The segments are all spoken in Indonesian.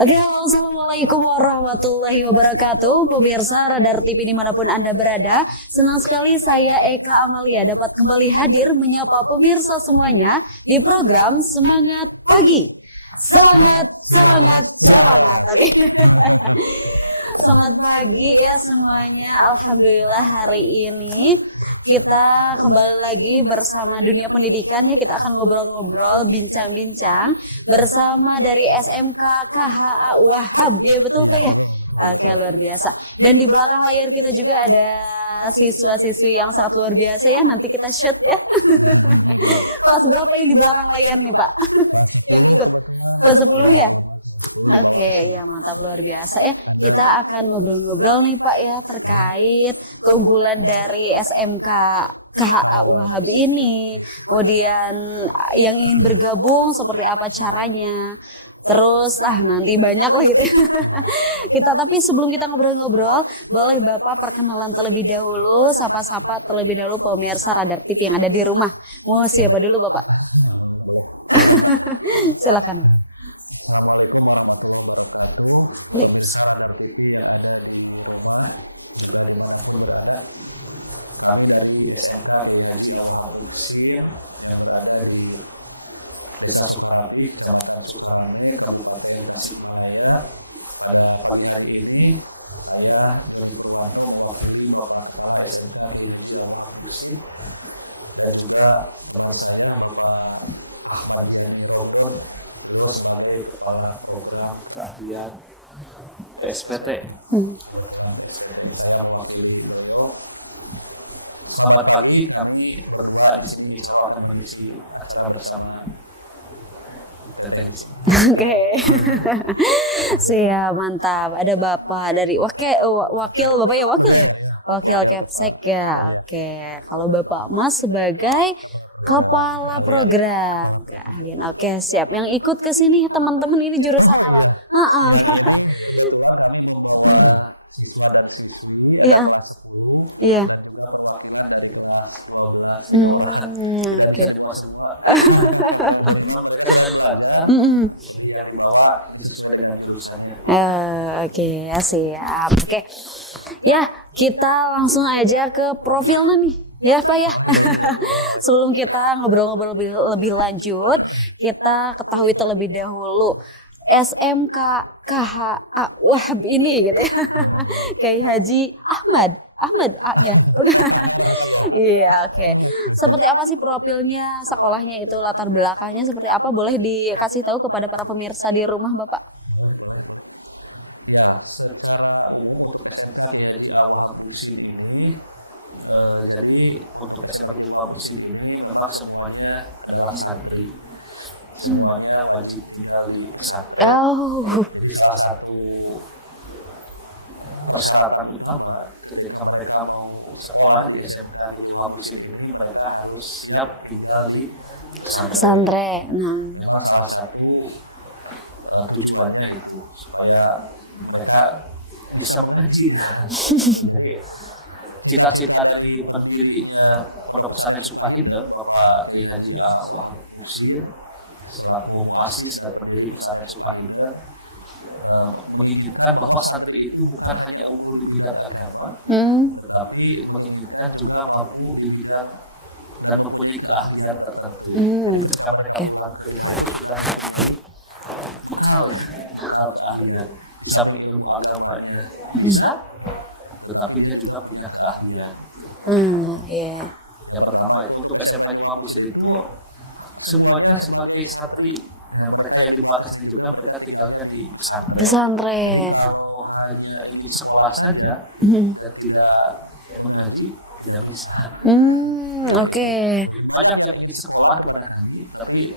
Oke, halo, assalamualaikum warahmatullahi wabarakatuh. Pemirsa Radar TV dimanapun Anda berada, senang sekali saya Eka Amalia dapat kembali hadir menyapa pemirsa semuanya di program Semangat Pagi. Semangat, semangat, semangat. Oke. Selamat pagi ya semuanya. Alhamdulillah hari ini kita kembali lagi bersama dunia pendidikan ya. Kita akan ngobrol-ngobrol, bincang-bincang bersama dari SMK KHA Wahab. Ya betul Pak ya? Oke, luar biasa. Dan di belakang layar kita juga ada siswa-siswi yang sangat luar biasa ya. Nanti kita shoot ya. Kelas berapa yang di belakang layar nih Pak? Yang ikut? Kelas 10 ya? Oke, ya mantap luar biasa ya. Kita akan ngobrol-ngobrol nih Pak ya terkait keunggulan dari SMK KHA Wahab ini. Kemudian yang ingin bergabung seperti apa caranya. Terus nanti banyak lah gitu. Kita tapi sebelum kita ngobrol-ngobrol, boleh Bapak perkenalan terlebih dahulu, sapa-sapa terlebih dahulu pemirsa Radar TV yang ada di rumah. Mau siapa dulu Bapak? Silakan. Assalamualaikum warahmatullahi wabarakatuh. Waalaikumsalam. Pemirsa Radar TV yang ada di rumah, juga dimanapun berada. Kami dari SMK Kiai Haji Wahab Muksin yang berada di Desa Sukarapi, Kecamatan Sukarame, Kabupaten Tasikmalaya. Pada pagi hari ini, saya Joni Purwanto mewakili Bapak Kepala SMK Kiai Haji Wahab Muksin dan juga teman saya Bapak Ahmad Ziani Robdon, beliau sebagai Kepala Program Keahlian PSPT. Kebetulan PSPT saya mewakili beliau. Selamat pagi, kami berdua di sini insya Allah akan mengisi acara bersama Teteh di sini. Oke. Siap, mantap. Ada Bapak dari wakil Bapak ya, wakil ya? Wakil Kepsek ya. Oke. Kalau Bapak Mas sebagai Kepala Program Keahlian. Oke, siap. Yang ikut ke sini teman-teman ini jurusan apa? Kami membawa siswa dan siswi Iya. kelas 10 Iya. dan juga perwakilan dari kelas 12 tiga orang. Tidak Oke. bisa dibawa semua. Kebetulan mereka sedang belajar, jadi yang dibawa disesuai dengan jurusannya. Oke, siap. Oke. Ya, kita langsung aja ke profilnya nih. Ya Pak ya. Sebelum kita ngobrol-ngobrol lebih lanjut, kita ketahui terlebih dahulu SMK KHA Wahab ini gitu ya. Kiai Haji Ahmad A-nya. Iya, oke. Seperti apa sih profilnya, sekolahnya itu, latar belakangnya seperti apa? Boleh dikasih tahu kepada para pemirsa di rumah, Bapak? Ya, secara umum untuk SMK Kiai Haji Wahab Muksin ini, jadi untuk SMK Kiai Haji Wahab Muksin ini memang semuanya adalah santri, semuanya wajib tinggal di pesantren. Oh, Jadi salah satu persyaratan utama ketika mereka mau sekolah di SMK Kiai Haji Wahab Muksin ini, mereka harus siap tinggal di pesantren. pesantren. Nah, Memang salah satu tujuannya itu supaya mereka bisa mengaji. Jadi cita-cita dari pendirinya Pondok Pesantren Sukahide, Bapak Kiai Haji Wahab Muksin selaku muassis dan pendiri Pesantren Sukahide, menginginkan bahwa santri itu bukan hanya unggul di bidang agama, tetapi menginginkan juga mampu di bidang dan mempunyai keahlian tertentu. Jadi ketika mereka pulang ke rumah itu sudah bekal keahlian. Di samping ilmu agamanya bisa, tetapi dia juga punya keahlian. iya. Yang pertama itu untuk SMK Haji Wahab Muksin itu semuanya sebagai santri. Nah, mereka yang dibawa ke sini juga mereka tinggalnya di pesantren. Pesantren. Kalau hanya ingin sekolah saja dan tidak mengaji, tidak bisa. Oke. Banyak yang ingin sekolah kepada kami, tapi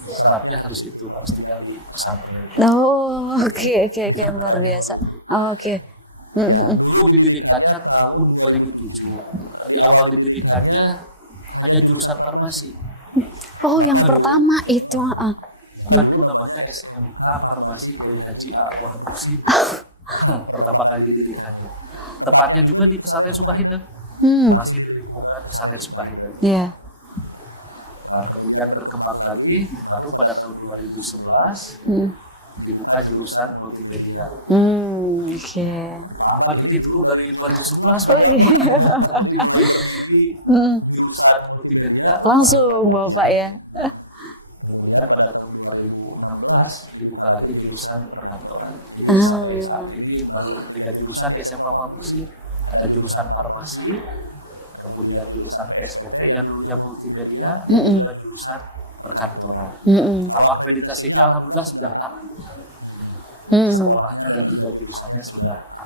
syaratnya harus tinggal di pesantren. Oh, oke, luar biasa. Oke. Dulu didirikannya tahun 2007. Di awal didirikannya hanya jurusan farmasi. Oh, yang pertama itu. Maka dulu namanya SMK Farmasi Kiai Haji Wahab Muksin. Pertama kali didirikannya. Tepatnya juga di Pesantren Sukahide. Masih di lingkungan Pesantren Sukahide. Iya. Kemudian berkembang lagi baru pada tahun 2011 dibuka jurusan multimedia. Oke. Pak Ahmad ini dulu dari 2011 Oh, iya. jadi mulai berdiri jurusan multimedia. Langsung Bapak ya. Kemudian pada tahun 2016 dibuka lagi jurusan perkantoran. Jadi sampai saat ini baru 3 jurusan di SMK Wahab-Husin. Ada jurusan farmasi, kemudian jurusan PSBT yang dulunya multimedia, dan juga jurusan perkantoran. Kalau akreditasinya alhamdulillah sudah A. Sekolahnya dan juga jurusannya sudah A.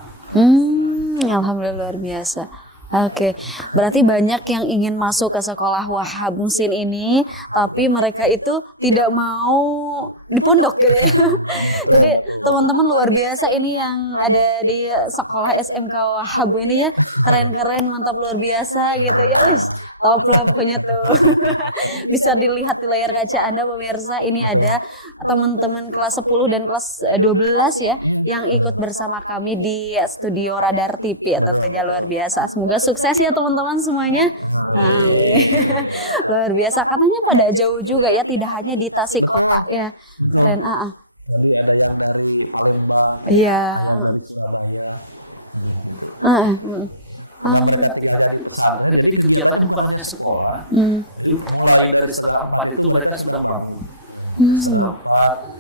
Alhamdulillah luar biasa. Oke, berarti banyak yang ingin masuk ke sekolah Wahab-Husin ini, tapi mereka itu tidak mau di pondok gitu ya. Jadi teman-teman luar biasa ini yang ada di sekolah SMK Wahab ini ya, keren-keren, mantap luar biasa gitu ya. Wis, top lah pokoknya tuh. Bisa dilihat di layar kaca Anda pemirsa, ini ada teman-teman kelas 10 dan kelas 12 ya yang ikut bersama kami di studio Radar TV ya, tentunya luar biasa. Semoga sukses ya teman-teman semuanya. Amin. Luar biasa, katanya pada jauh juga ya, tidak hanya di Tasikmalaya ya. Keren. Jadi ada yang dari Palembang, Iya. dari Surabaya. Ah, Mereka tinggalnya di pesantren, jadi kegiatannya bukan hanya sekolah. Jadi mulai dari 3:30 itu mereka sudah bangun. 3:30,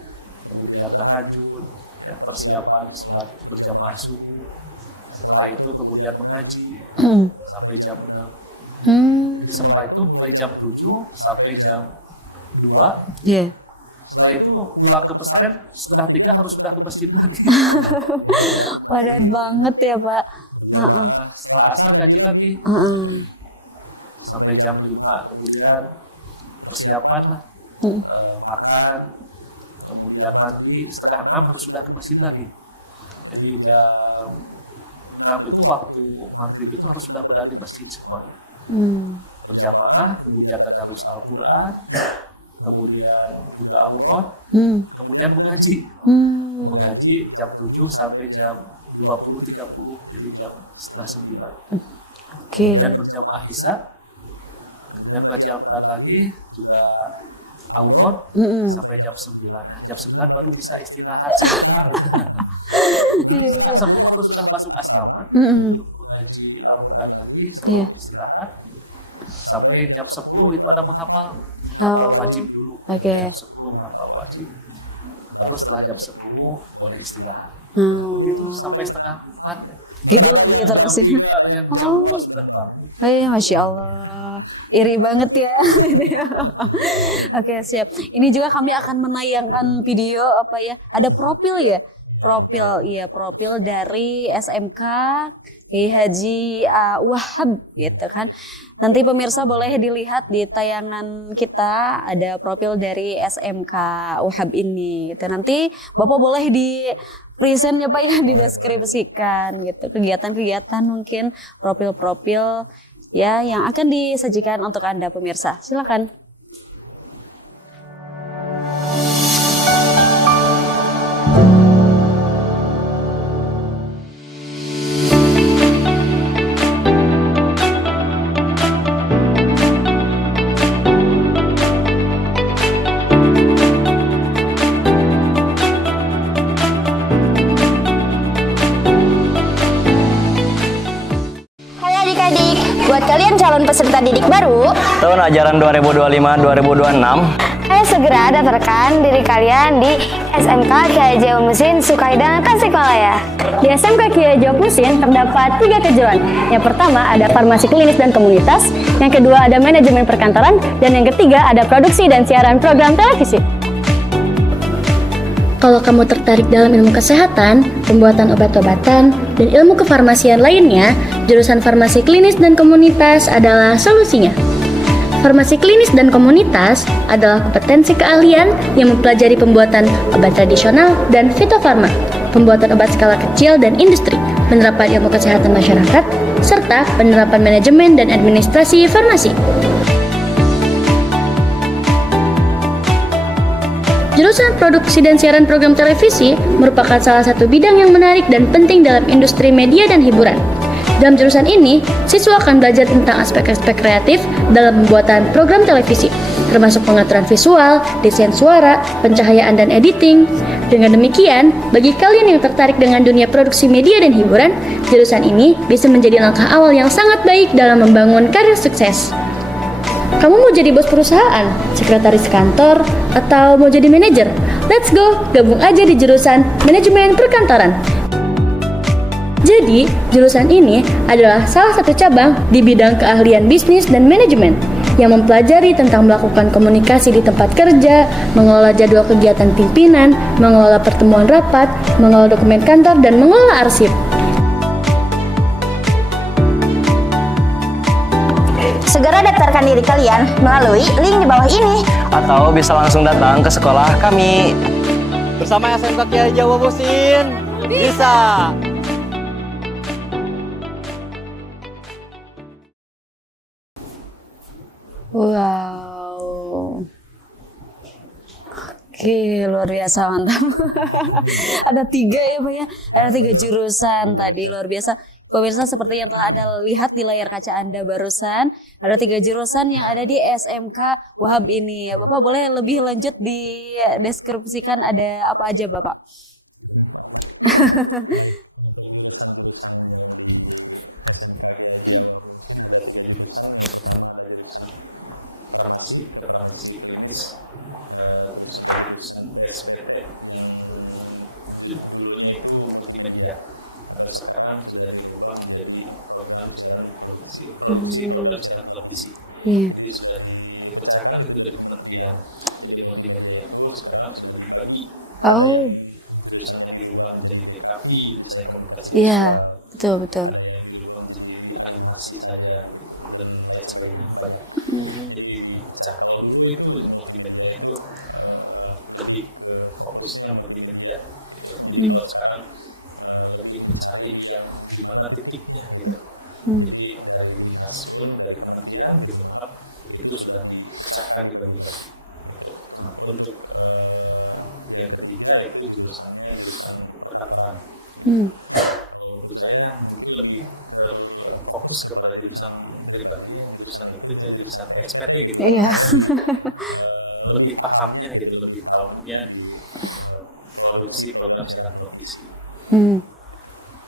kemudian tahajud, ya, persiapan sholat berjamaah subuh. Setelah itu kemudian mengaji sampai jam 6. Jadi setelah itu mulai jam 7 sampai jam 2. Iya. Setelah itu pulang ke pesantren 2:30 harus sudah ke masjid lagi. Padat banget ya Pak. Setelah asar gaji lagi sampai jam 5, kemudian persiapan lah, makan, kemudian mandi, 5:30 harus sudah ke masjid lagi. Jadi jam 6 itu waktu maghrib itu harus sudah berada di masjid semua. Berjamaah, kemudian tadarus Al-Quran, kemudian juga aurat, kemudian mengaji. Mengaji jam 7 sampai jam 20.30, jadi jam setengah 9. Oke. Dan berjamaah Isya, kemudian mengaji Al-Quran lagi, juga aurat sampai jam 9. Nah, jam 9 baru bisa istirahat sebentar. Setengah 10 harus sudah masuk asrama untuk mengaji Al-Quran lagi sebelum istirahat. Sampai jam 10 itu ada menghafal wajib dulu. Jam 10 menghafal wajib. Baru setelah jam 10 boleh istirahat. Itu sampai 3:30. Gitu lagi terus ya. Jam 3 ada yang jam 2 sudah bangun. Masya Allah, iri banget ya. Oke, siap. Ini juga kami akan menayangkan video apa ya? Ada profil ya? Profil dari SMK Kiai Haji Wahab gitu kan. Nanti pemirsa boleh dilihat di tayangan kita, ada profil dari SMK Wahab ini gitu. Nanti Bapak boleh di present ya Pak ya, dideskripsikan gitu kegiatan-kegiatan, mungkin profil-profil ya yang akan disajikan untuk Anda pemirsa. Silakan. Buat kalian calon peserta didik baru tahun ajaran 2025-2026, ayo segera daftarkan diri kalian di SMK Kiai Haji Wahab-Husin Sukaidang, Tasikmalaya. Di SMK Kiai Haji Wahab-Husin terdapat 3 kejuruan. Yang pertama ada farmasi klinis dan komunitas, yang kedua ada manajemen perkantoran, dan yang ketiga ada produksi dan siaran program televisi. Kalau kamu tertarik dalam ilmu kesehatan, pembuatan obat-obatan, dan ilmu kefarmasian lainnya, jurusan farmasi klinis dan komunitas adalah solusinya. Farmasi klinis dan komunitas adalah kompetensi keahlian yang mempelajari pembuatan obat tradisional dan fitofarma, pembuatan obat skala kecil dan industri, penerapan ilmu kesehatan masyarakat, serta penerapan manajemen dan administrasi farmasi. Jurusan produksi dan siaran program televisi merupakan salah satu bidang yang menarik dan penting dalam industri media dan hiburan. Dalam jurusan ini, siswa akan belajar tentang aspek-aspek kreatif dalam pembuatan program televisi, termasuk pengaturan visual, desain suara, pencahayaan dan editing, Dengan demikian, bagi kalian yang tertarik dengan dunia produksi media dan hiburan, jurusan ini bisa menjadi langkah awal yang sangat baik dalam membangun karir sukses. Kamu mau jadi bos perusahaan, sekretaris kantor, atau mau jadi manajer? Let's go, gabung aja di jurusan Manajemen Perkantoran. Jadi, jurusan ini adalah salah satu cabang di bidang keahlian bisnis dan manajemen yang mempelajari tentang melakukan komunikasi di tempat kerja, mengelola jadwal kegiatan pimpinan, mengelola pertemuan rapat, mengelola dokumen kantor, dan mengelola arsip. Segera daftarkan diri kalian melalui link di bawah ini. Atau bisa langsung datang ke sekolah kami. Bersama SMK Kiai Jawa Musin, bisa! Wow. Oke, luar biasa, mantap. Ada 3 ya Pak ya, ada 3 jurusan tadi, luar biasa. Pemirsa, seperti yang telah Anda lihat di layar kaca Anda barusan, ada 3 jurusan yang ada di SMK Wahab ini. Ya, Bapak boleh lebih lanjut dideskripsikan ada apa aja Bapak? Jurusan-jurusan yang di SMK Kiai Jawa Musin ada 3 jurusan. Yang pertama ada jurusan farmasi klinis, terus ada jurusan PSPT yang dulunya itu multimedia, atau sekarang sudah dirubah menjadi program siaran produksi program siaran televisi. Jadi sudah dipecahkan itu dari kementerian. Jadi multimedia itu sekarang sudah dibagi. Jurusannya dirubah menjadi DKV, desain komunikasi visual. Betul. Ada yang dirubah menjadi animasi saja dan lain sebagainya, banyak. Jadi dipecah. Kalau dulu itu multimedia itu lebih ke fokusnya multimedia gitu. Jadi kalau sekarang lebih mencari yang di mana titiknya gitu. Jadi dari dinas pun, dari kementerian gitu, maaf, itu sudah dipecahkan, dibagi-bagi gitu. Untuk yang ketiga itu jurusan perkantoran. Kalau untuk saya mungkin lebih fokus kepada jurusan pribadi, jurusan itu jurusan PSPT gitu. Lebih pahamnya gitu, lebih tahunya di produksi program siaran televisi.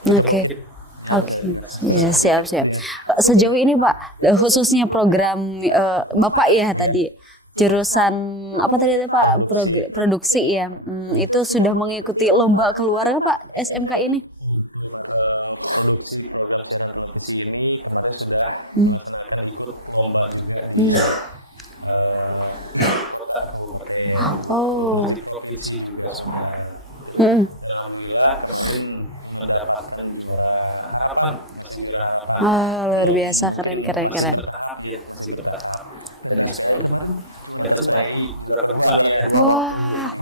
Oke. Ya, siap. Sejauh ini Pak, khususnya program Bapak ya tadi, jurusan apa tadi Pak, produksi ya, itu sudah mengikuti lomba keluar Pak SMK ini? Produksi program siaran televisi ini kemarin sudah melaksanakan ikut lomba juga di kota kabupaten, di provinsi juga sudah. Dan alhamdulillah kemarin mendapatkan juara harapan, masih juara harapan. Luar biasa, keren. Masih bertahap. Dan SPI kemarin di atas PI juara kedua ya. Wah,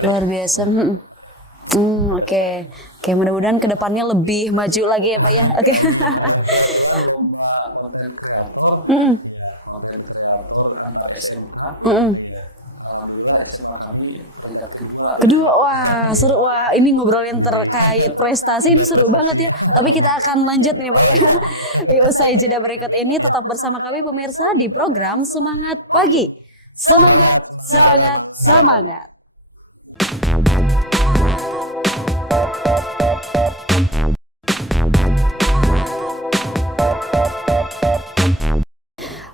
luar biasa. Oke, mudah-mudahan kedepannya lebih maju lagi ya Pak ya. Oke. Lomba konten kreator, konten kreator antar SMK. Ya, alhamdulillah SMK kami peringkat kedua. Wah, seru. Wah, ini ngobrolin terkait prestasi ini seru banget ya. Tapi kita akan lanjut nih Pak ya. Usai jeda berikut ini tetap bersama kami pemirsa di program Semangat Pagi. Semangat.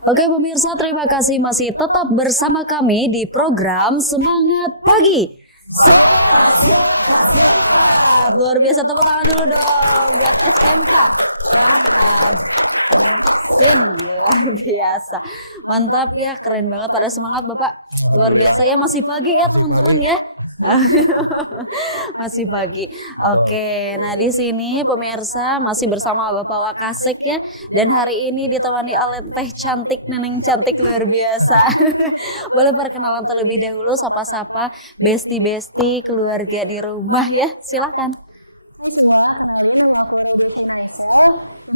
Oke pemirsa, terima kasih masih tetap bersama kami di program Semangat Pagi. Semangat. Luar biasa, tepuk tangan dulu dong buat SMK Wahab Musin, luar biasa. Mantap ya, keren banget, pada semangat Bapak. Luar biasa ya, masih pagi ya teman-teman ya. Masih pagi. Oke, nah di sini pemirsa masih bersama Bapak Wakasek ya, dan hari ini ditemani oleh teh cantik, neneng cantik luar biasa. Boleh perkenalan terlebih dahulu, sapa-sapa besti-besti keluarga di rumah ya, silakan.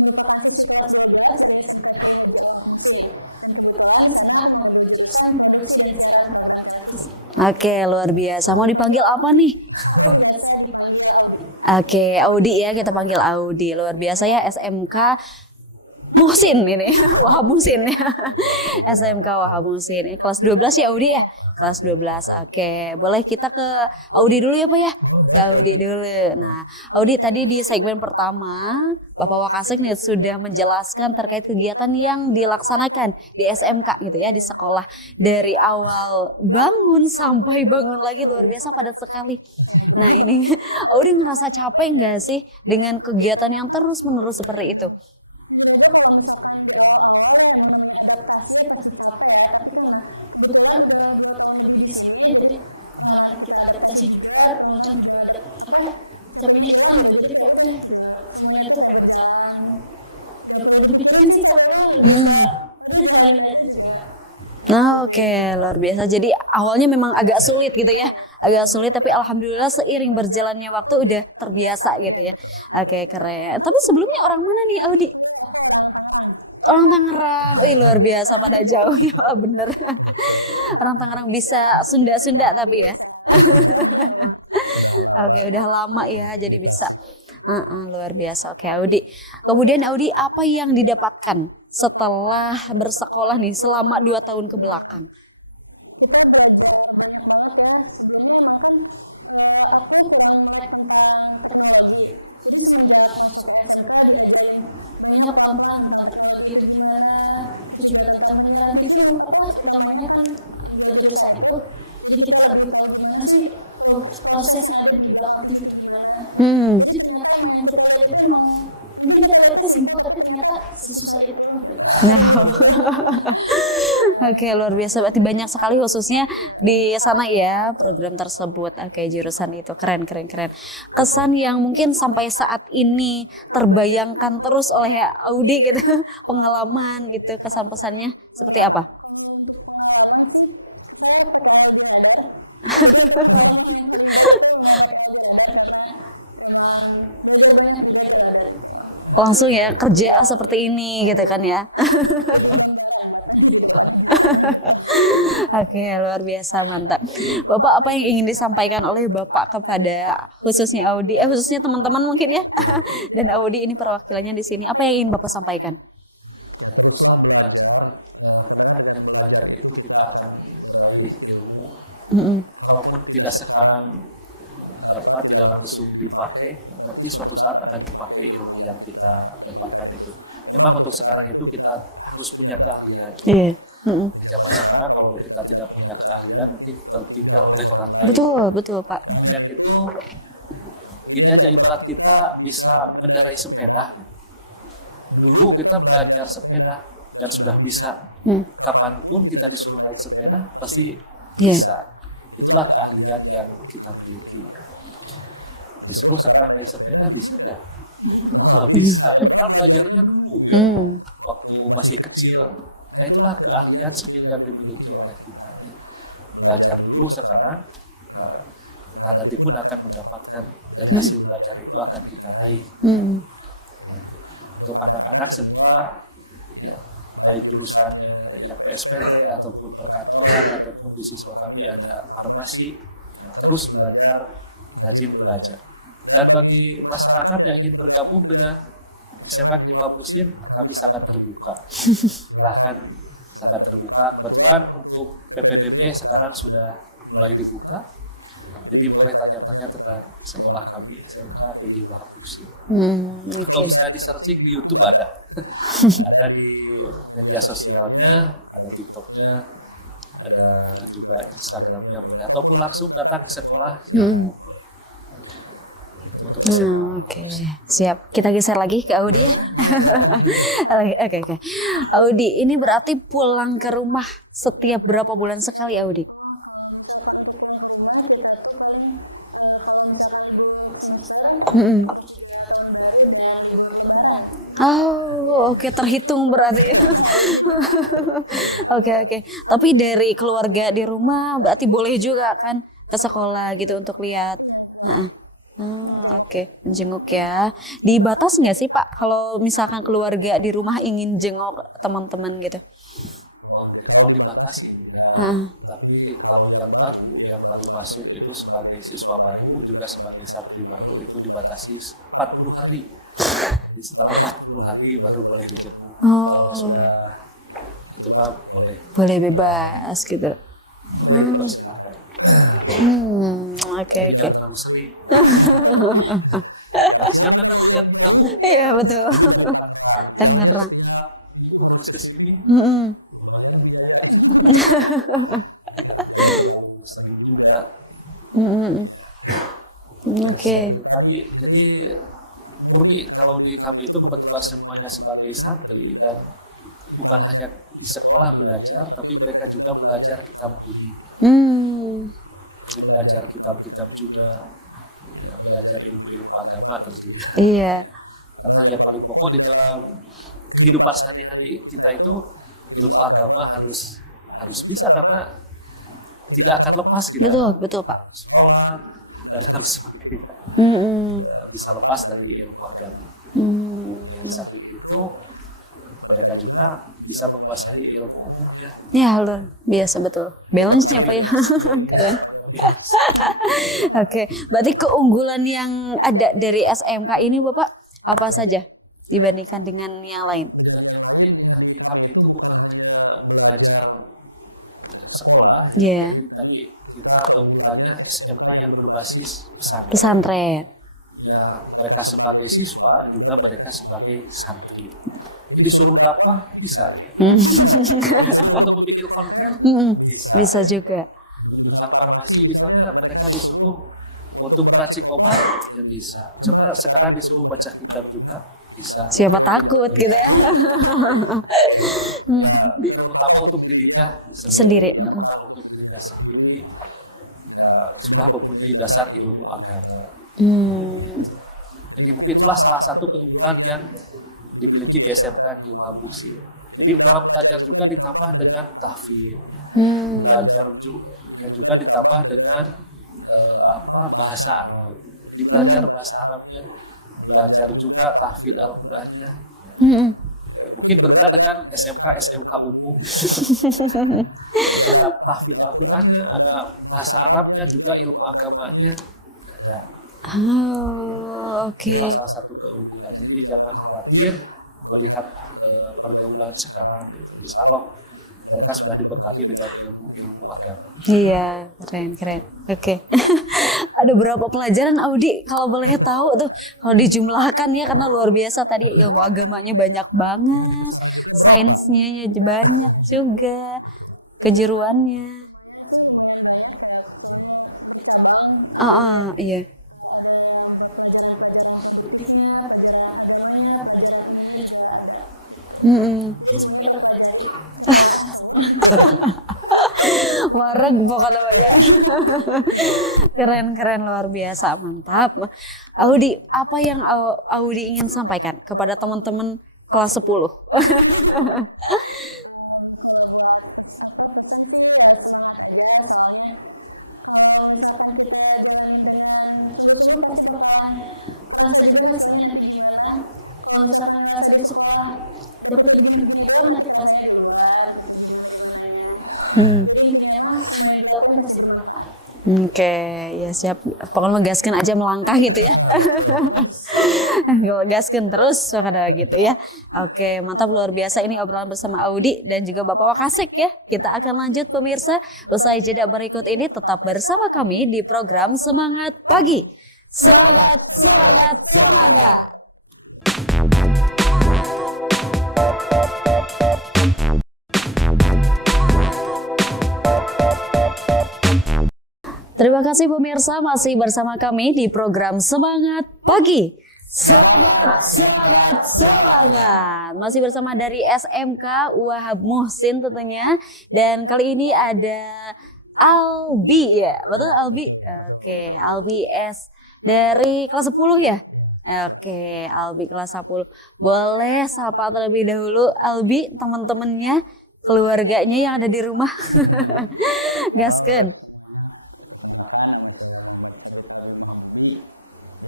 Merupakan siswi kelas 12 di SMK Kiai Jawa Musin, dan kebetulan sana aku mengambil jurusan produksi dan siaran program televisi. Oke, luar biasa. Mau dipanggil apa nih? Aku biasa dipanggil Audi. Oke, Audi ya, kita panggil Audi. Luar biasa ya, SMK Muhsin ini, Wahab Muhsin ya. SMK Wahab Muhsin. Ini kelas 12 ya Audi ya? Kelas 12. Oke, boleh kita ke Audi dulu ya Pak ya? Ke Audi dulu. Nah, Audi tadi di segmen pertama Bapak Wakasek nih sudah menjelaskan terkait kegiatan yang dilaksanakan di SMK gitu ya, di sekolah. Dari awal bangun sampai bangun lagi luar biasa padat sekali. Nah ini Audi ngerasa capek nggak sih dengan kegiatan yang terus-menerus seperti itu? Ya dok, kalau misalkan di awal-awal yang namanya adaptasi ya pasti capek ya, tapi karena kebetulan udah 2 tahun lebih di sini, jadi dengan kita adaptasi juga, pelan juga ada capeknya hilang gitu, jadi kayak udah gitu, semuanya tuh kayak berjalan, gak perlu dipikirin sih capeknya, udah jalanin aja juga. Nah, oke, luar biasa. Jadi awalnya memang agak sulit gitu ya, agak sulit tapi alhamdulillah seiring berjalannya waktu udah terbiasa gitu ya. Oke, keren. Tapi sebelumnya orang mana nih Audi? Orang Tangerang. Wih, luar biasa pada jauh ya Pak, bener. Orang Tangerang bisa Sunda-Sunda tapi ya. Oke, udah lama ya jadi bisa. Luar biasa. Oke, Audi. Kemudian Audi, apa yang didapatkan setelah bersekolah nih selama 2 tahun ke belakang? Kita udah banyak banget ya, sebelumnya emang kan aku kurang like tentang teknologi, jadi semenjak masuk SMK diajarin banyak pelan-pelan tentang teknologi itu gimana, terus juga tentang penyiaran TV utamanya kan ambil jurusan itu, jadi kita lebih tahu gimana sih proses yang ada di belakang TV itu gimana. Jadi ternyata emang yang kita lihat itu emang mungkin kita lihatnya simpel tapi ternyata sesusah itu. Oke, luar biasa. Berarti banyak sekali khususnya di sana ya program tersebut. Oke, jurusan itu keren. Kesan yang mungkin sampai saat ini terbayangkan terus oleh Audi gitu, pengalaman gitu, kesan-pesannya seperti apa? Untuk pengalaman sih, saya pakai belajar. Pengalaman yang paling itu pakai belajar karena emang belajar banyak juga di radar. Langsung ya kerja seperti ini gitu kan ya. Oke, luar biasa, mantap. Bapak, apa yang ingin disampaikan oleh Bapak kepada khususnya Audi, khususnya teman-teman mungkin ya, dan Audi ini perwakilannya di sini. Apa yang ingin Bapak sampaikan? Ya teruslah belajar, karena dengan belajar itu kita akan meraih ilmu. Kalaupun tidak sekarang tidak langsung dipakai, nanti suatu saat akan dipakai ilmu yang kita dapatkan itu. Memang untuk sekarang itu kita harus punya keahlian. Di zaman sekarang kalau kita tidak punya keahlian mungkin tertinggal oleh orang lain. Betul Pak. Nah, yang itu ini aja ibarat kita bisa mengendarai sepeda. Dulu kita belajar sepeda dan sudah bisa. Kapanpun kita disuruh naik sepeda pasti bisa. Itulah keahlian yang kita miliki. Disuruh sekarang naik sepeda bisa nggak? Bisa. Ya padahal belajarnya dulu ya. Waktu masih kecil. Nah itulah keahlian skill yang dimiliki oleh kita. Belajar dulu sekarang. Nah nanti pun akan mendapatkan dari hasil belajar itu akan kita raih. Untuk anak-anak semua ya baik jurusannya yang PSPT ataupun perkantoran ataupun di siswa kami ada farmasi, ya, terus belajar, rajin belajar. Dan bagi masyarakat yang ingin bergabung dengan SMK di Wahab Muhsin, kami sangat terbuka. Silakan, sangat terbuka. Kebetulan untuk PPDB sekarang sudah mulai dibuka. Jadi boleh tanya-tanya tentang sekolah kami SMK di Wahab Muhsin. Atau bisa di searching di YouTube ada. Ada di media sosialnya, ada TikToknya, ada juga Instagramnya boleh. Ataupun langsung datang ke sekolah. Untuk SMK. Oke, siap. Kita geser lagi ke Audi ya. Oke. Audi, ini berarti pulang ke rumah setiap berapa bulan sekali Audi? Misalkan untuk pulang ke rumah kita tuh paling kalau misalkan libur semester, terus juga tahun baru dan libur lebaran. Oh, oke, terhitung berarti. Oke. Tapi dari keluarga di rumah berarti boleh juga kan ke sekolah gitu untuk lihat. Oke, menjenguk ya. Dibatas nggak sih Pak kalau misalkan keluarga di rumah ingin jenguk teman-teman gitu? Oke, kalau dibatasi enggak. Ah. Tapi kalau yang baru masuk itu sebagai siswa baru juga sebagai santri baru itu dibatasi 40 hari. Jadi setelah 40 hari baru boleh dijenguk. Kalau sudah itu mah boleh bebas gitu. dipersilahkan. Oke. Tapi jangan terlalu sering. Ya, siapa kalau yang jauh Iya betul. Tangerang. Setiap minggu harus ke sini. Lumayan biayanya. Terlalu sering juga. Oke. Jadi murni kalau di kami itu kebetulan semuanya sebagai santri dan bukan hanya di sekolah belajar, tapi mereka juga belajar kitab budi. Jadi belajar kitab-kitab juga, ya, belajar ilmu-ilmu agama tentunya. Iya. Karena yang paling pokok di dalam kehidupan sehari-hari kita itu ilmu agama harus bisa karena tidak akan lepas kita. Betul Pak. Sholat dan harus bisa lepas dari ilmu agama. Yang samping itu mereka juga bisa menguasai ilmu umumnya. Ya luar biasa betul. Balance-nya Pak ya. Keren. Oke, berarti keunggulan yang ada dari SMK ini Bapak apa saja dibandingkan dengan yang lain? Dengan yang lain yang di kami itu bukan hanya belajar sekolah, Iya. jadi tadi kita keunggulannya SMK yang berbasis pesantren. Pesantren. Ya mereka sebagai siswa juga mereka sebagai santri. Jadi suruh dakwah bisa. Disuruh untuk membuat konten bisa. Bisa juga. Jurusan farmasi misalnya mereka disuruh untuk meracik obat ya bisa. Coba sekarang disuruh baca kitab juga bisa. Siapa takut gitu ya. Terutama untuk dirinya Sendiri. Kalau untuk dirinya sendiri ya sudah mempunyai dasar ilmu agama. Jadi mungkin itulah salah satu keunggulan yang dimiliki di SMK di Wahab Buksir. Jadi dalam belajar juga ditambah dengan tahfidz. Belajar juga ditambah dengan bahasa Arab. Di belajar bahasa Arabnya, belajar juga tahfidz Al-Qur'annya. Ya, mungkin berbeda dengan SMK umum. Ada tahfidz Al-Qur'annya, ada bahasa Arabnya juga ilmu agamanya ada. Oke. Salah satu keunggulan. Jadi jangan khawatir melihat pergaulan sekarang gitu. Insya Allah mereka sudah dibekali dengan ilmu agama. Iya, keren. Oke. Ada berapa pelajaran Audi kalau boleh tahu tuh? Kalau dijumlahkan ya karena luar biasa tadi ilmu agamanya banyak banget, sainsnya banyak juga, kejuruannya. Bercabang. Iya. Ada yang pelajaran produktifnya, pelajaran agamanya, pelajaran ilmunya juga ada. Jadi semuanya terpelajari. Semua. Wareg pokoknya banyak. Keren luar biasa, mantap. Audi, apa yang Audi ingin sampaikan kepada teman-teman kelas 10? Harus semangat aja soalnya kalau misalkan kita jalanin dengan sungguh-sungguh pasti bakalan terasa juga hasilnya nanti gimana. Kalau misalkan ngerasa di sekolah dapetnya begini-begini doang, nanti terasanya di luar gitu gimana-gimananya. Jadi intinya mah semua yang dilakuin pasti bermanfaat. Oke, ya siap. Pokoknya gaskan aja melangkah gitu ya. Gaskan terus kada gitu ya. Oke, mantap luar biasa ini obrolan bersama Audi dan juga Bapak Wakasek ya. Kita akan lanjut pemirsa. Usai jeda berikut ini tetap bersama kami di program Semangat Pagi. Semangat, semangat, semangat. Terima kasih pemirsa masih bersama kami di program Semangat Pagi. Semangat, semangat, semangat. Masih bersama dari SMK Wahab Muhsin tentunya. Dan kali ini ada Albi ya, betul Albi? Oke, Albi S dari kelas 10 ya? Oke, Albi kelas 10. Boleh sapa terlebih dahulu Albi, teman-temannya, keluarganya yang ada di rumah. Gasken. Nama saya Muhammad Sabit Albi Mahmudi,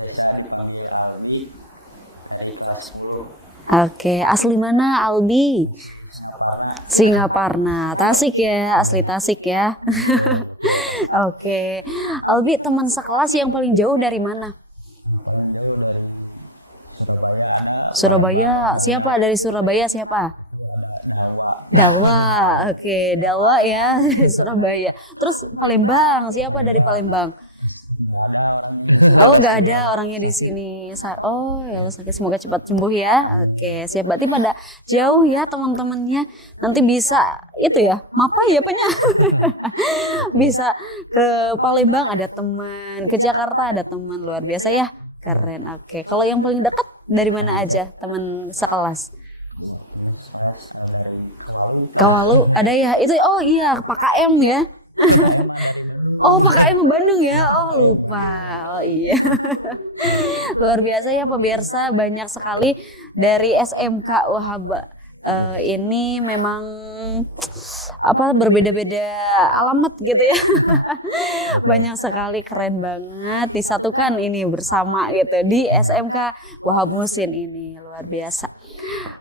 biasa dipanggil Albi, dari kelas 10. Oke, asli mana Albi? Singaparna. Singaparna, Tasik ya, asli Tasik ya. Oke, Albi teman sekelas yang paling jauh dari mana? Paling jauh dari Surabaya ada. Surabaya, siapa dari Surabaya siapa? Jawa. Dalwa, oke, Dalwa ya, Surabaya. Terus Palembang, siapa dari Palembang? Oh, nggak ada orangnya di sini. Oh, ya Allah sakit, semoga cepat sembuh ya. Oke, siap. Berarti pada jauh ya teman-temannya. Nanti bisa itu ya, Mapai ya Panya. Bisa ke Palembang ada teman, ke Jakarta ada teman, luar biasa ya. Keren. Oke. Kalau yang paling dekat dari mana aja teman sekelas? Dari Kawalu. Kawalu ada ya. Itu oh iya, Pak KM ya. Oh, Pak KM Bandung ya. Oh, lupa. Oh iya. Luar biasa ya pemirsa, banyak sekali dari SMK Wahab ini memang berbeda-beda alamat gitu ya. Banyak sekali, keren banget disatukan ini bersama gitu di SMK Wahab Musin ini, luar biasa.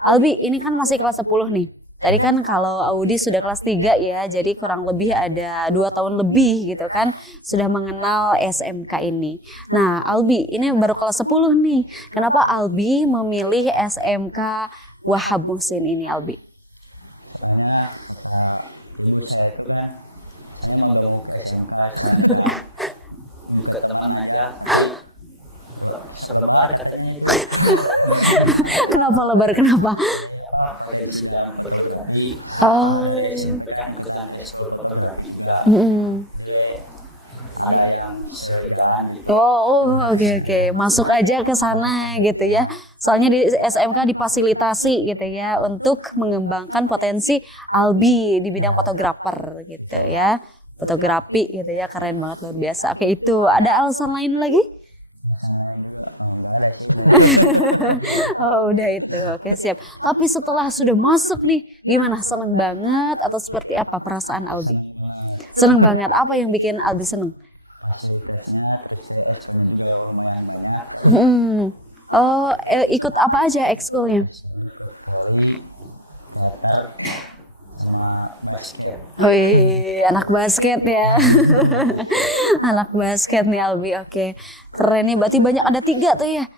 Albi, ini kan masih kelas 10 nih. Tadi kan kalau Audi sudah kelas 3 ya, jadi kurang lebih ada 2 tahun lebih gitu kan sudah mengenal SMK ini. Nah, Albi ini baru kelas 10 nih. Kenapa Albi memilih SMK Wahab Musin ini, Albi? Sebenarnya kata ibu saya itu kan, saya mau gak mau ke SMK, soalnya kan juga teman aja. Selebar katanya itu. Kenapa lebar, kenapa? Potensi dalam fotografi. Oh. Dari SMP kan ikutan ekskul fotografi juga. Jadi ada yang sejalan gitu. Oke. Masuk aja ke sana gitu ya. Soalnya di SMK difasilitasi gitu ya untuk mengembangkan potensi Albi di bidang fotografer gitu ya. Fotografi gitu ya, keren banget, luar biasa. Oke, itu ada alasan lain lagi? Oh, udah itu. Oke, siap. Tapi setelah sudah masuk nih, gimana? Seneng banget atau seperti apa perasaan Albi? Seneng banget. Apa yang bikin Albi seneng? Fasilitasnya, terus ekskulnya juga lumayan banyak. Oh, ikut apa aja ekskulnya? Ikut voli, teater, sama basket. Wih, anak basket ya. Anak basket nih Albi. Oke, keren nih. Berarti banyak, ada 3 tuh ya.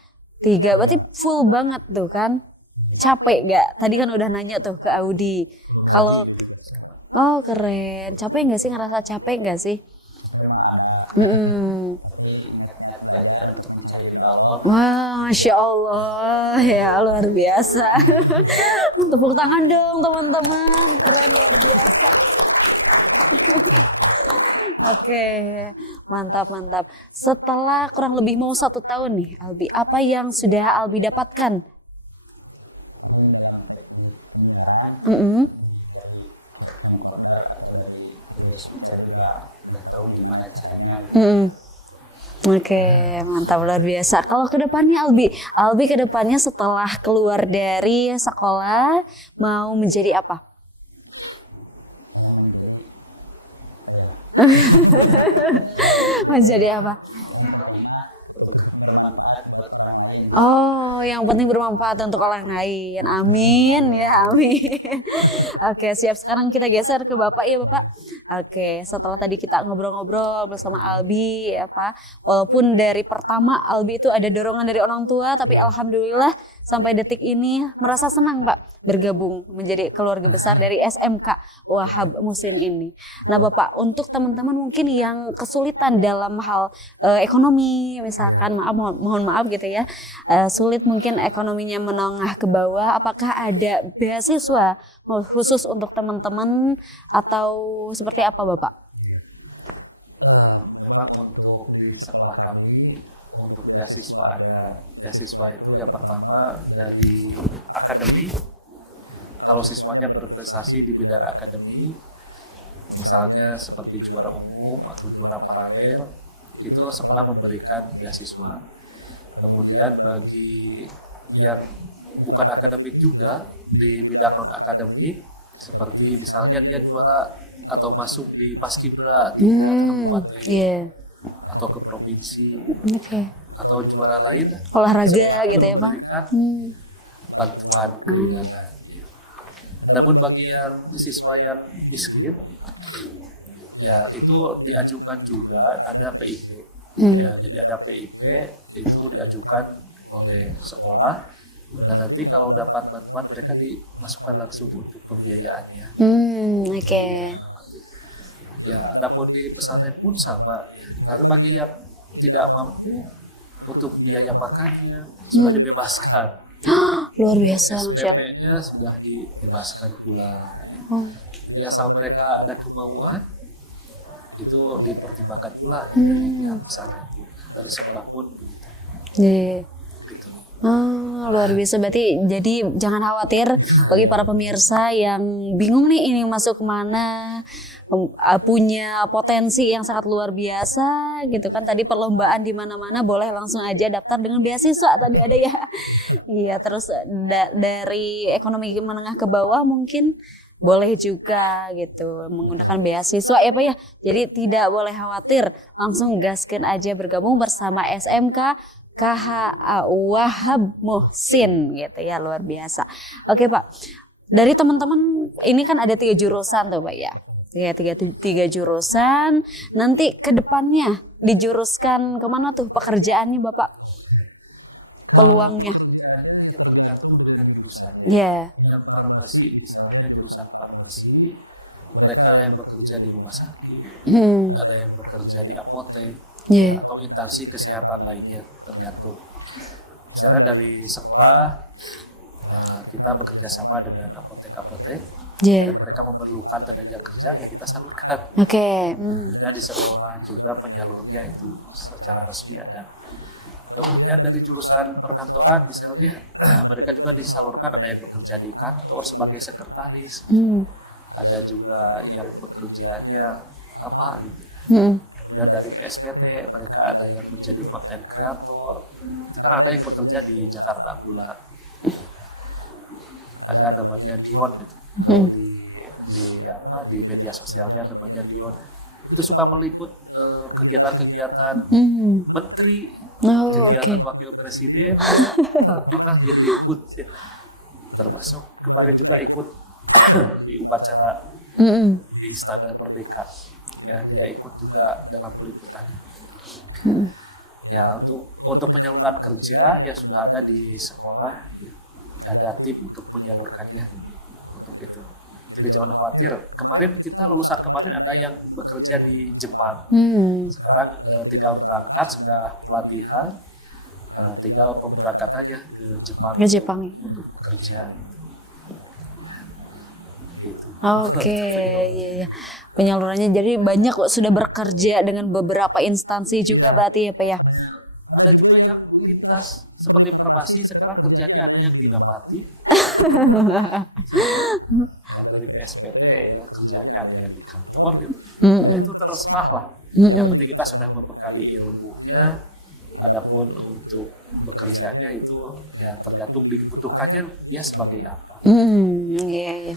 3, berarti full banget tuh kan. Capek gak? Tadi kan udah nanya tuh ke Audi. Kalau keren. Capek gak sih? Ngerasa capek gak sih? Capek mah ada. Tapi ingat-ingat belajar untuk mencari ridho Allah. Wah, Masya Allah ya, luar biasa. Tepuk tangan dong teman-teman. Keren, luar biasa. Oke, mantap. Setelah kurang lebih mau 1 tahun nih Albi, apa yang sudah Albi dapatkan? Dalam teknik penyiaran dari camcorder atau dari video switcher juga udah tahu gimana caranya gitu. Oke, mantap, luar biasa. Kalau ke depannya Albi ke depannya setelah keluar dari sekolah mau menjadi apa? Menjadi apa? Bermanfaat buat orang lain. Oh, yang penting bermanfaat untuk orang lain. Amin ya, amin. Oke, siap. Sekarang kita geser ke Bapak ya, Bapak. Oke, setelah tadi kita ngobrol-ngobrol bersama Albi, walaupun dari pertama Albi itu ada dorongan dari orang tua, tapi alhamdulillah sampai detik ini merasa senang, Pak, bergabung menjadi keluarga besar dari SMK Wahab Musin ini. Nah, Bapak, untuk teman-teman mungkin yang kesulitan dalam hal ekonomi, misalkan mohon maaf gitu ya, sulit mungkin ekonominya menengah ke bawah, apakah ada beasiswa khusus untuk teman-teman atau seperti apa, Bapak? Memang untuk di sekolah kami untuk beasiswa ada beasiswa itu yang pertama dari akademi. Kalau siswanya berprestasi di bidang akademi, misalnya seperti juara umum atau juara paralel, itu sekolah memberikan beasiswa. Kemudian bagi yang bukan akademik juga di bidang non akademik, seperti misalnya dia juara atau masuk di Paskibra di kabupaten atau ke provinsi, atau juara lain olahraga gitu ya, Pak. Bantuan keringanan. Adapun bagi yang siswa yang miskin, ya itu diajukan juga ada PIP. Ya, jadi ada PIP itu diajukan oleh sekolah, dan nanti kalau dapat bantuan mereka dimasukkan langsung untuk pembiayaannya. Oke. Ya, adapun di pesantren pun sama. Ya. Karena bagi yang tidak mampu untuk biaya makannya sudah dibebaskan. Luar biasa, Masya Allah. SPP-nya sudah dibebaskan pula. Jadi asal mereka ada kemauan, itu dipertimbangkan pula dari pihak pesantren pun, dari sekolah pun begitu. Iya. Gitu. Luar biasa. Berarti jadi jangan khawatir bagi para pemirsa yang bingung nih ini masuk kemana, punya potensi yang sangat luar biasa gitu kan. Tadi perlombaan di mana-mana, boleh langsung aja daftar dengan beasiswa tadi ada ya. Iya, terus dari ekonomi menengah ke bawah mungkin boleh juga gitu menggunakan beasiswa ya Pak ya. Jadi tidak boleh khawatir, langsung gaskan aja bergabung bersama SMK KHA Wahab Muhsin gitu ya, luar biasa. Oke Pak, dari teman-teman ini kan ada 3 jurusan tuh Pak ya. Ya, tiga jurusan. Nanti ke depannya dijuruskan kemana tuh pekerjaannya Bapak? Peluangnya? Pekerjaannya ya tergantung dengan jurusannya. Yeah. Yang farmasi misalnya jurusan farmasi, mereka ada yang bekerja di rumah sakit, ada yang bekerja di apotek, atau instansi kesehatan lainnya, tergantung. Misalnya dari sekolah kita bekerja sama dengan apotek-apotek, dan mereka memerlukan tenaga kerja yang kita salurkan. Ada di sekolah juga penyalurnya itu secara resmi ada. Kemudian dari jurusan perkantoran misalnya mereka juga disalurkan, ada yang bekerja di kantor sebagai sekretaris, ada juga yang bekerjanya apa gitu. Dan dari PSPT mereka ada yang menjadi content creator, sekarang ada yang bekerja di Jakarta pula, ada namanya Dion gitu. Kalau di media sosialnya namanya Dion, itu suka meliput kegiatan-kegiatan menteri, kegiatan wakil presiden, pernah dia diliput ya. Termasuk kemarin juga ikut di upacara di Istana Merdeka, ya dia ikut juga dalam peliputan. Ya untuk penyaluran kerja ya sudah ada di sekolah, ya. Ada tim untuk menyalurkannya untuk itu. Jadi jangan khawatir. Kemarin kita lulusan kemarin ada yang bekerja di Jepang. Sekarang tinggal berangkat, sudah pelatihan, tinggal pemberangkatannya ke Jepang. Untuk bekerja. Gitu. Iya. Penyalurannya jadi banyak kok, sudah bekerja dengan beberapa instansi juga berarti ya Pak ya. Ada juga yang lintas seperti farmasi, sekarang kerjanya ada yang di Nabati. Yang dari PSPT ya kerjanya ada yang di kantor gitu. Itu terserah lah. Yang penting kita sudah membekali ilmunya. Adapun untuk bekerjanya itu ya tergantung dibutuhkannya dia sebagai apa. Iya.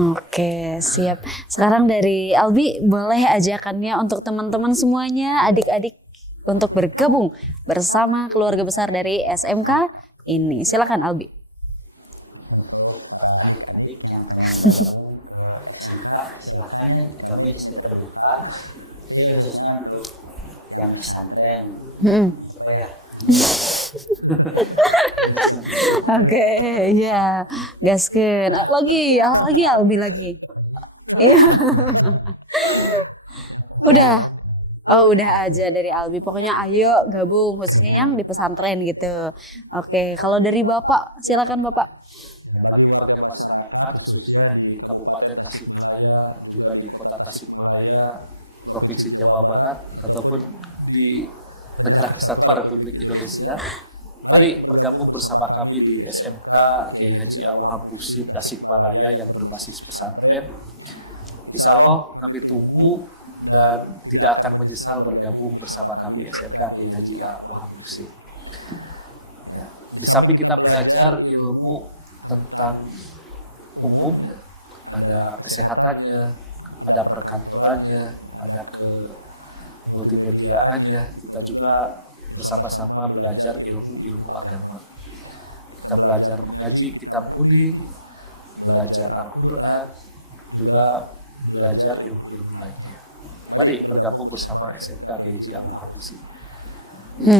Oke, siap. Sekarang dari Albi boleh ajakannya untuk teman-teman semuanya, adik-adik, untuk bergabung bersama keluarga besar dari SMK ini. Silakan Albi. Untuk para adik-adik yang pengen bergabung ke SMK, silakan ya, kami di sini terbuka. Tapi khususnya untuk yang pesantren, supaya. Oke, ya, gaskeun. Lagi Albi lagi. Iya. Udah aja dari Albi. Pokoknya ayo gabung, khususnya yang di pesantren gitu. Oke, kalau dari Bapak, silakan Bapak. Ya, bagi warga masyarakat khususnya di Kabupaten Tasikmalaya, juga di Kota Tasikmalaya, Provinsi Jawa Barat, ataupun di Negara Kesatuan Republik Indonesia, mari bergabung bersama kami di SMK Kiai Haji Wahab Muhsin Tasikmalaya yang berbasis pesantren. Insya Allah kami tunggu dan tidak akan menyesal bergabung bersama kami SMK Kiai Haji Wahab Muhsin. Ya, di samping kita belajar ilmu tentang umum, ada kesehatannya, ada perkantorannya, ada ke multimediaannya, kita juga bersama-sama belajar ilmu-ilmu agama. Kita belajar mengaji kitab kuning, belajar Al-Quran, juga belajar ilmu-ilmu lainnya. Mari bergabung bersama SMK KIJ Al-Muhabbusin.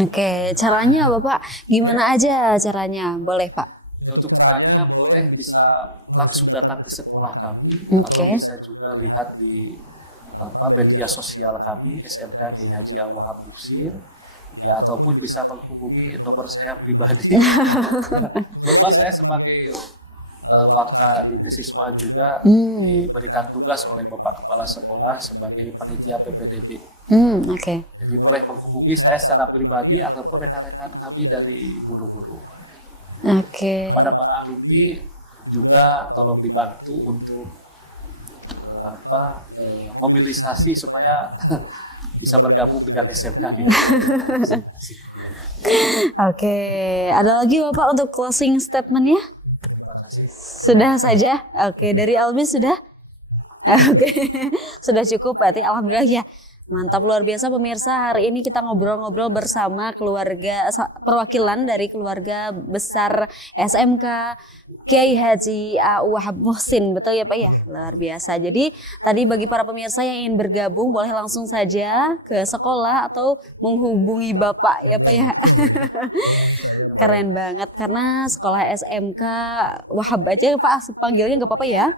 Oke, caranya Bapak gimana aja caranya? Boleh Pak? Ya, untuk caranya boleh bisa langsung datang ke sekolah kami, Oke. atau bisa juga lihat di media sosial kami SMK Kiai Haji Al-Muhabbusin, ya, ataupun bisa menghubungi nomor saya pribadi. Kebetulan saya sebagai wakil siswa juga diberikan tugas oleh Bapak Kepala Sekolah sebagai panitia PPDB. Oke. Jadi boleh menghubungi saya secara pribadi ataupun rekan-rekan kami dari guru-guru. Oke. Pada para alumni juga tolong dibantu untuk mobilisasi supaya bisa bergabung dengan SMK. Oke, ada lagi Bapak untuk closing statement-nya? Terima kasih. Sudah saja. Oke, dari Albi sudah? Oke, sudah cukup berarti alhamdulillah ya. Mantap, luar biasa pemirsa. Hari ini kita ngobrol-ngobrol bersama keluarga, perwakilan dari keluarga besar SMK Kiai Haji Wahab Muhsin. Betul ya Pak ya? Luar biasa. Jadi tadi bagi para pemirsa yang ingin bergabung boleh langsung saja ke sekolah atau menghubungi Bapak ya Pak ya. Keren banget karena sekolah SMK Wahab aja Pak panggilnya nggak apa-apa ya.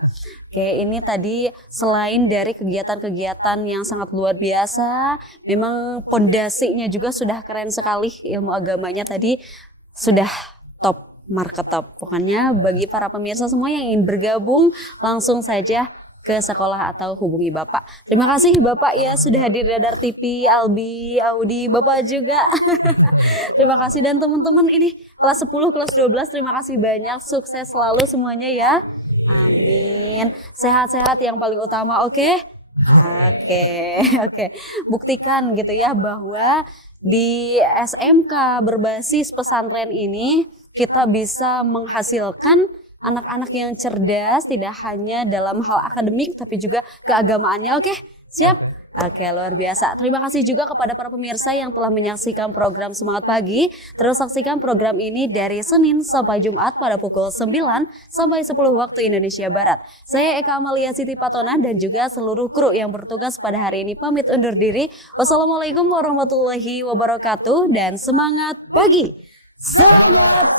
Oke, ini tadi selain dari kegiatan-kegiatan yang sangat luar biasa, memang pondasinya juga sudah keren sekali, ilmu agamanya tadi sudah top, market top. Pokoknya bagi para pemirsa semua yang ingin bergabung, langsung saja ke sekolah atau hubungi Bapak. Terima kasih Bapak ya sudah hadir di Radar TV, Albi, Audi, Bapak juga. Terima kasih dan teman-teman ini kelas 10, kelas 12, terima kasih banyak, sukses selalu semuanya ya. Amin. Sehat-sehat yang paling utama, oke? Oke. Buktikan gitu ya bahwa di SMK berbasis pesantren ini kita bisa menghasilkan anak-anak yang cerdas, tidak hanya dalam hal akademik tapi juga keagamaannya. Oke, siap? Oke, luar biasa. Terima kasih juga kepada para pemirsa yang telah menyaksikan program Semangat Pagi. Terus saksikan program ini dari Senin sampai Jumat pada pukul 9 sampai 10 waktu Indonesia Barat. Saya Eka Amalia Siti Patona dan juga seluruh kru yang bertugas pada hari ini pamit undur diri. Wassalamualaikum warahmatullahi wabarakatuh dan semangat pagi. Semangat.